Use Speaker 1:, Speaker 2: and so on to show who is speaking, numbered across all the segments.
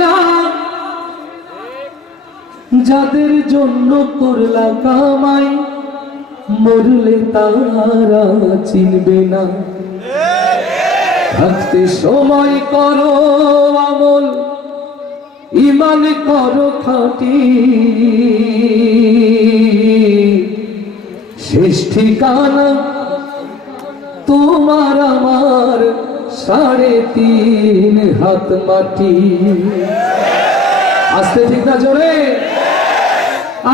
Speaker 1: না। যাদের জন্য করলা কামাই, মরলে তারা চিনবে না। থাকতে সময় করো আমল ইমান করো খাটি। শেষ ঠিকানা তোমার আমার সাড়ে তিন হাত মাটি। আসতে ঠিক না জোরে?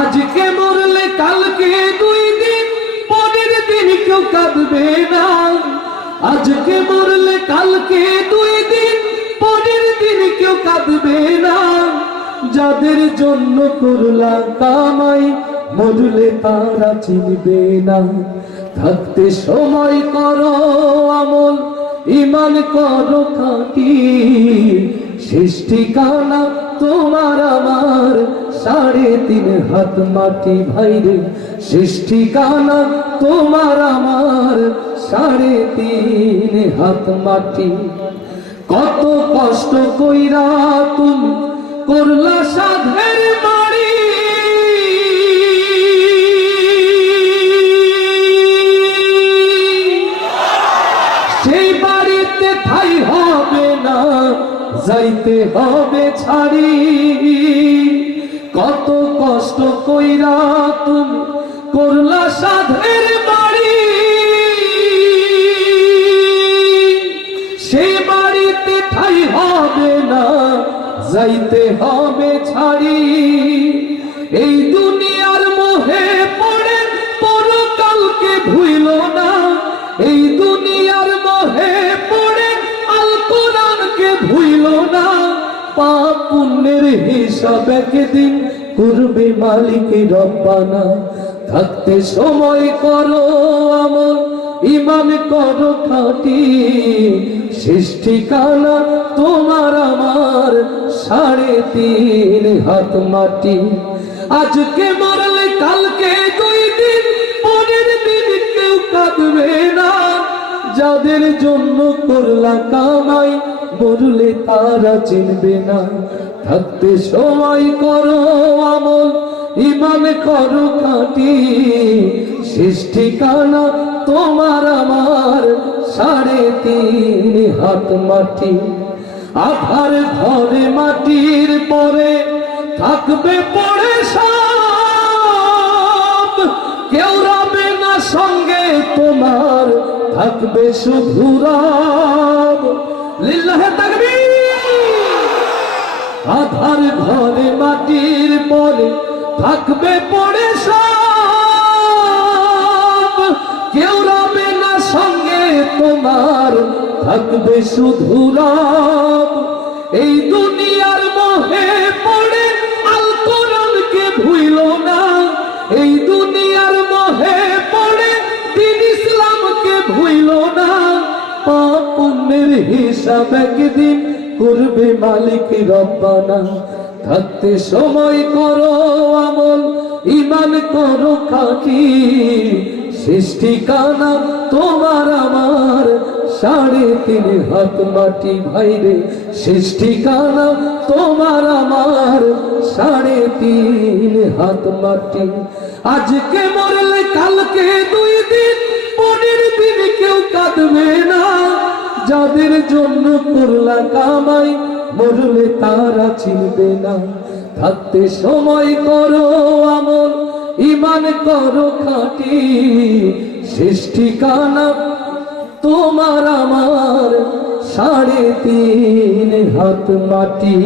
Speaker 1: আজকে মরলে কালকে দুই দিন, পরের দিন কেউ কাঁদবে না। আজকে মরলে কালকে দুই দিন, পরের দিন কেউ কাঁদবে না। যাদের জন্য করলা কামাই, মরলে তারা চিনবে না। থাকতে সময় করো ইমান করো খাটি। শেষ ঠিকানা তোমার আমার। সাড়ে তিন হাত মাটি ভাইরে শেষ ঠিকানা তোমার আমার। সাড়ে তিন হাত মাটি। কত কষ্ট কইরা তুমি করলা সাধের যাইতে হবে ছাড়ি। কত কষ্ট কইরা তুমি করলা সাধের বাড়ি। সে বাড়িতে ঠাই হবে না, যাইতে হবে ছাড়ি। এই পুণ্যের হিসাব একদিন করবে মালিক রব্বানা। থাকতে সময় করো আমল, ইমান করো খাটি। শেষ ঠিকানা তোমার আমার সাড়ে তিন হাত মাটি। আজকে মরলে কালকে দুই দিন, পরের দিন কেউ কাঁদবে না। যাদের জন্য করলা কামাই মরলে তারা চিনবে না। থাকতে সময় করো আমল, ইমান করো খাটি। শেষ ঠিকানা তোমার আমার সাড়ে তিন হাত মাটি। আধার ঘরে মাটির পরে থাকবে পড়ে সব। কেউ রাবে না সঙ্গে তোমার, থাকবে শুধু আধার ঘরে মাটির পরে থাকবে পড়ে কেউ রবে না সঙ্গে তোমার, থাকবে শুধু রাম এই দুনিয়ার হিসাব একদিন করবে মালিক রব্বানা। থাকতে সময় করো আমল ইমান করো খাকি শেষ ঠিকানা তোমার আমার। সাড়ে তিন হাত মাটি ভাইরে, শেষ ঠিকানা তোমার আমার। সাড়ে তিন হাত মাটি। আজকে মরলে কালকে দুই দিন, পরের দিন কেউ কাঁদবে না। যাদের জন্য করলা কামাই, মরলে তারা চিনবে না। থাকতে সময় করো আমল ইমান করো খাটি। শেষ ঠিকানা তোমার আমার সাড়ে তিন হাত মাটি।